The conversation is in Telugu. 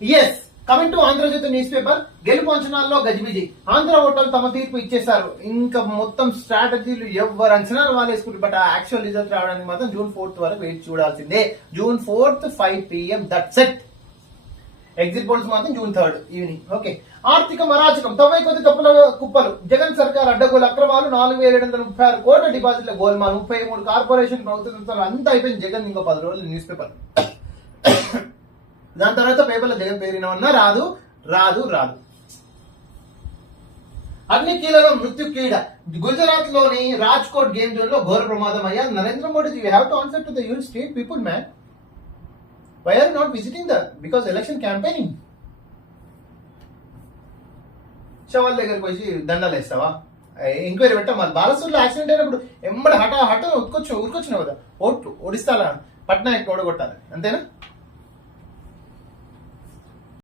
Yes, coming to Andhra Jyothi news paper. గెలుపు అంచనాల్లో గజిబిజి. ఆంధ్ర ఓటర్లు తమ తీర్పు ఇచ్చేశారు. ఇంకా మొత్తం స్ట్రాటజీలు ఎవరు అంచనాలు వాళ్ళు వేసుకుంటారు. బట్ ఆ యాక్చువల్ రిజల్ట్ రావడానికి మాత్రం June 4th వరకు వెయిట్ చూడాల్సిందే. June 4th 5 PM, that's it. Exit polls మాత్రం June 3rd ఈవినింగ్. ఓకే. ఆర్థిక అరాచకం, తవ్వై కొద్ది తప్పుల కుప్పలు. జగన్ సర్కార్ అడ్డగోలు అక్రమాలు, 4736 కోట్ల డిపాజిట్ల గోల్మాల్, 33 కార్పొరేషన్ ప్రభుత్వ సంస్థలు, అంతా అయిపోయింది. జగన్ ఇంకో 10 రోజులు న్యూస్ పేపర్. దాని తర్వాత పేపర్లో జగన్ పేరినవన్నా రాదు రాదు రాదు. అన్ని కీలలో మృత్యు క్రీడ. గుజరాత్ లోని రాజ్కోట్ గేమ్ జోన్ లో ఘోర ప్రమాదం అయ్యా. Narendra Modi, you have to answer to the your state people man. Why are not visiting the because election campaigning. శవాల దగ్గరకు వచ్చి దండాలు వేస్తావా? ఎంక్వైరీ పెట్టా. మరి బాలసూర్లో యాక్సిడెంట్ అయినప్పుడు ఎంబడి హఠ ఉరుకొచ్చినావు కదా, ఓడిస్తాలా పట్నాయక్ ఓడగొట్టాలి, అంతేనా?